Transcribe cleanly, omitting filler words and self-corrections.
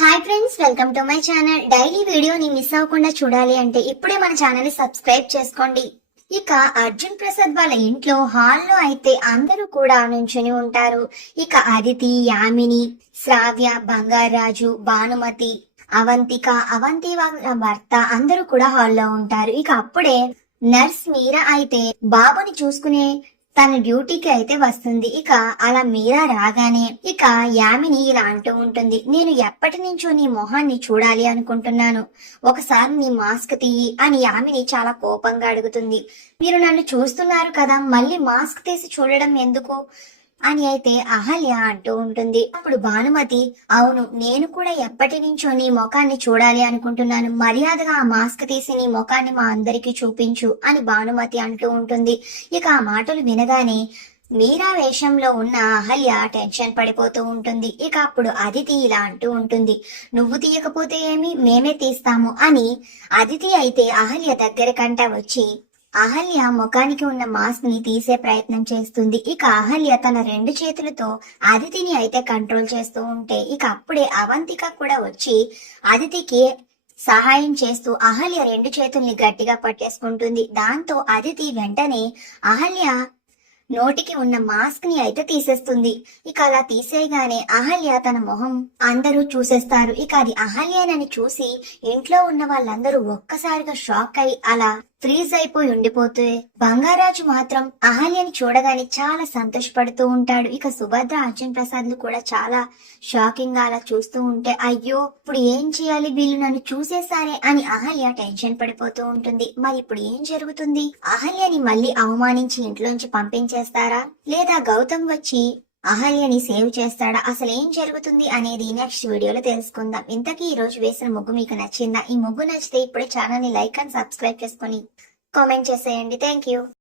Hi friends, welcome to my channel. Daily వీడియోని miss అవ్వకుండా చూడాలి అంటే ఇప్పుడే మన ఛానల్ ని సబ్స్క్రైబ్ చేసుకోండి. ఇక అర్జున్ ప్రసాద్ వాళ్ళ ఇంట్లో హాల్లో అయితే అందరూ కూడా నుంచుని ఉంటారు. ఇక అదితి, యామిని, శ్రావ్య, బంగారాజు, భానుమతి, అవంతి వాళ్ళ భర్త అందరూ కూడా హాల్లో ఉంటారు. ఇక అప్పుడే నర్స్ మీరా అయితే బాబుని చూసుకునే తన డ్యూటీకి అయితే వస్తుంది. ఇక అలా మీరా రాగానే ఇక యామిని ఇలా అంటూ ఉంటుంది, నేను ఎప్పటి నుంచో నీ మొహాన్ని చూడాలి అనుకుంటున్నాను, ఒకసారి నీ మాస్క్ తీయి అని యామిని చాలా కోపంగా అడుగుతుంది. మీరు నన్ను చూస్తున్నారు కదా, మళ్ళీ మాస్క్ తీసి చూడడం ఎందుకు అని అయితే అహల్య అంటూ ఉంటుంది. అప్పుడు భానుమతి, అవును, నేను కూడా ఎప్పటి నుంచో నీ ముఖాన్ని చూడాలి అనుకుంటున్నాను, మర్యాదగా ఆ మాస్క్ తీసి నీ ముఖాన్ని మా అందరికి చూపించు అని భానుమతి అంటూ ఉంటుంది. ఇక ఆ మాటలు వినగానే మీరా వేషంలో ఉన్న అహల్య టెన్షన్ పడిపోతూ ఉంటుంది. ఇక అప్పుడు అదితి ఇలా అంటూ ఉంటుంది, నువ్వు తీయకపోతే ఏమి, మేమే తీస్తాము అని అదితి అయితే అహల్య దగ్గరకంట వచ్చి అహల్య ముఖానికి ఉన్న మాస్క్ ని తీసే ప్రయత్నం చేస్తుంది. ఇక అహల్య తన రెండు చేతులతో అదితిని అయితే కంట్రోల్ చేస్తూ ఉంటే ఇక అప్పుడే అవంతిక కూడా వచ్చి అదితికి సహాయం చేస్తూ అహల్య రెండు చేతుల్ని గట్టిగా పట్టేసుకుంటుంది. దాంతో అదితి వెంటనే అహల్య నోటికి ఉన్న మాస్క్ ని అయితే తీసేస్తుంది. ఇక అలా తీసేయగానే అహల్య తన మొహం అందరూ చూసేస్తారు. ఇక అది అహల్యనని చూసి ఇంట్లో ఉన్న వాళ్ళందరూ ఒక్కసారిగా షాక్ అయి అలా ఫ్రీజ్ అయిపోయి ఉండిపోతే బంగారాజు మాత్రం అహల్యని చూడగానే చాలా సంతోషపడుతూ ఉంటాడు. ఇక సుభద్ర, అర్జున్ ప్రసాద్లు కూడా చాలా షాకింగ్ గా అలా చూస్తూ ఉంటే, అయ్యో ఇప్పుడు ఏం చేయాలి, వీళ్ళు నన్ను చూసేసారే అని అహల్య టెన్షన్ పడిపోతూ ఉంటుంది. మరి ఇప్పుడు ఏం జరుగుతుంది? అహల్యని మళ్ళీ అవమానించి ఇంట్లోంచి పంపించేస్తారా, లేదా గౌతమ్ వచ్చి అహల్యని సేవ్ చేస్తాడా? అసలు ఏం జరుగుతుంది అనేది నెక్స్ట్ వీడియోలో తెలుసుకుందాం. ఇంతకీ ఈ రోజు వేసిన ముగ్గు మీకు నచ్చిందా? ఈ ముగ్గు నచ్చితే ఇప్పుడే ఛానల్ ని లైక్ అండ్ సబ్స్క్రైబ్ చేసుకొని కామెంట్ చేసేయండి. Thank you.